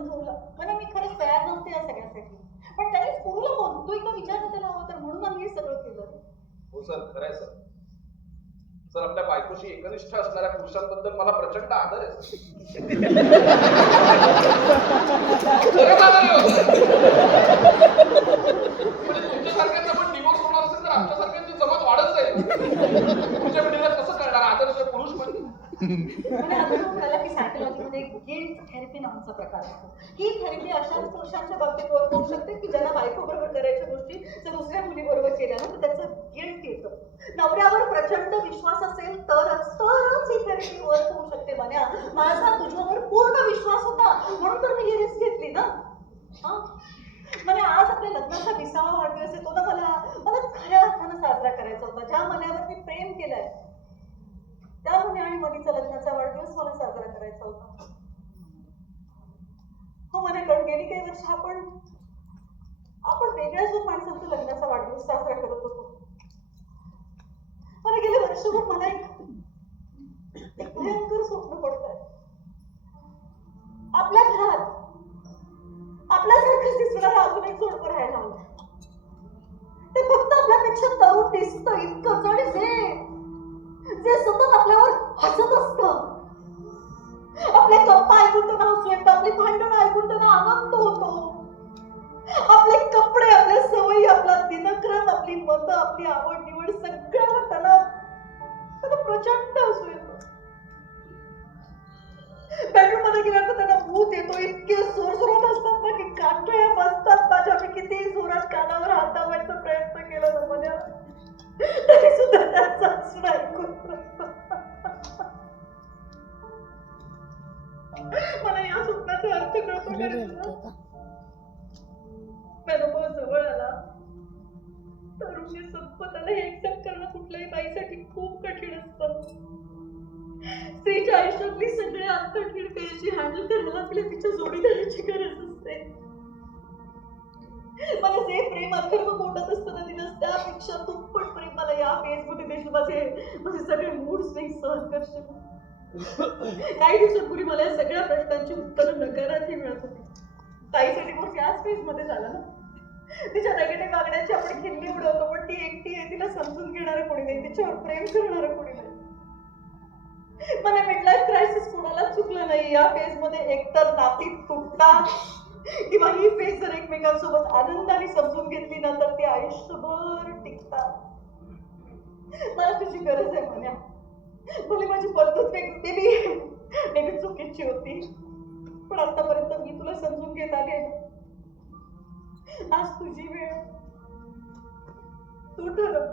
समजवलं. म्हणजे मी खरंच तयार नव्हते या सगळ्यासाठी. पण त्याने पुरूला फोन तो एकदा विचारलं त्याला हवं तर म्हणून आम्ही हे सगळं केलं. हो सर, खरं आहे सर. सर, आपल्या बायकोशी एकनिष्ठ असणाऱ्या पुरुषांबद्दल मला प्रचंड आदर आहे सर. खरंच आदर आहे हो सर. म्हणजे तुमच्यासारख्यांचा पण डिवोर्स होणार असेल तर आमच्यासारख्यांची जमात वाढत जाईल. पुढच्या पिढीला कसं करणार आदर्श पुरुष म्हणजे? म्हणजे अजून म्हणाला की सायकोलॉजीमध्ये गिल्ट थेरपी नावाचा प्रकार असतो. ही थेरपी अशाच पुरुषांच्या बाबतीत वर्क होऊ शकते की ज्यांना बायको बरोबर करायच्या गोष्टी जर दुसऱ्या मुलीबरोबर केल्या ना तर त्याचं गिल्ट येतं. नवऱ्यावर प्रचंड विश्वास असेल तरच ही थेरपी वर्क होऊ शकते. म्हण्या माझा तुझ्यावर पूर्ण विश्वास होता म्हणून तर मी ही रिस्क घेतली ना. म्हणजे आज आपल्या लग्नाचा 20वा वाढदिवस येतो ना. मला खऱ्या अर्थानं साजरा करायचा होता. ज्या मनावर मी प्रेम केलंय त्या मुली आणि मनीचा लग्नाचा वाढदिवस मला साजरा करायचा होता. हो मला कळून गेली काही वर्ष आपण वेगळ्याच माणसांचा लग्नाचा वाढदिवस साजरा करत होतो. मला गेले वर्षभर मला एक भयंकर स्वप्न पडत आहे. आपल्या घरात आपल्यासारखं दिसणारं अजून एक जोडपं राहायला हवं. ते फक्त आपल्यापेक्षा तरुण दिसतं इतकंच आणि जे सतत आपल्यावर हसत असतं. आपले गप्पा ऐकून त्यांना हसू येतं. आपली भांडणं ऐकून त्यांना आनंद होतो. आपले कपडे आपल्या सवयी आपला दिनक्रम आपली मतं आपली आवड निवड सगळ्यावर त्यांना प्रचंड हसू येतं. बेडरूम मध्ये गेल्यावर त्यांना भूत येतो. इतके जोरजोरात असतात ना की काठ्या बसतात माझ्या. मी किती जोरात कानावर हात दाबायचा प्रयत्न केला ना माझ्या तरी सुद्धा त्यांचा हसणं ऐकून मला या स्वप्नाचा अर्थ कळतो. अनुभव जवळ आला. तरुणी संपत आला. हे एक्सेप्ट करणं कुठल्याही बाईसाठी खूप कठीण असतं. स्त्रीच्या आयुष्यातली सगळे कठीण फेजची हँडल करायला आपल्या तिच्या जोडीदाराची गरज असते. मला जे प्रेम अथर्व पोटात असतं ना दिलं त्यापेक्षा दुप्पट प्रेम मला या फेज मध्ये देखील माझे सगळे मूड स्विंग सहन करशील. काही दिवसांपूर्वी मला या सगळ्या प्रश्नांची उत्तरं नकारार्थी मिळत होती. ताईचा डिवोर्स याच फेज मध्ये झाला ना. तिच्या नेगेटिव्ह वागण्याची आपण खिल्ली उडवतो पण ती एकटी आहे. तिला समजून घेणारं कोणी नाही. तिच्यावर प्रेम करणारं कोणी नाही. मला मिडलाईफ क्रायसिस कोणालाच चुकलं नाही. या फेज मध्ये एकतर नाती तुटतात किंवा ही फेज जर एकमेकांसोबत आनंदाने समजून घेतली ना तर ती आयुष्यभर टिकतात. मला तुझी गरज आहे म्हण्या. भले माझी पद्धत वेगळी चुकीची होती पण आतापर्यंत मी तुला समजून घेत आले ना. आज तुझी वेळ. तू ठरव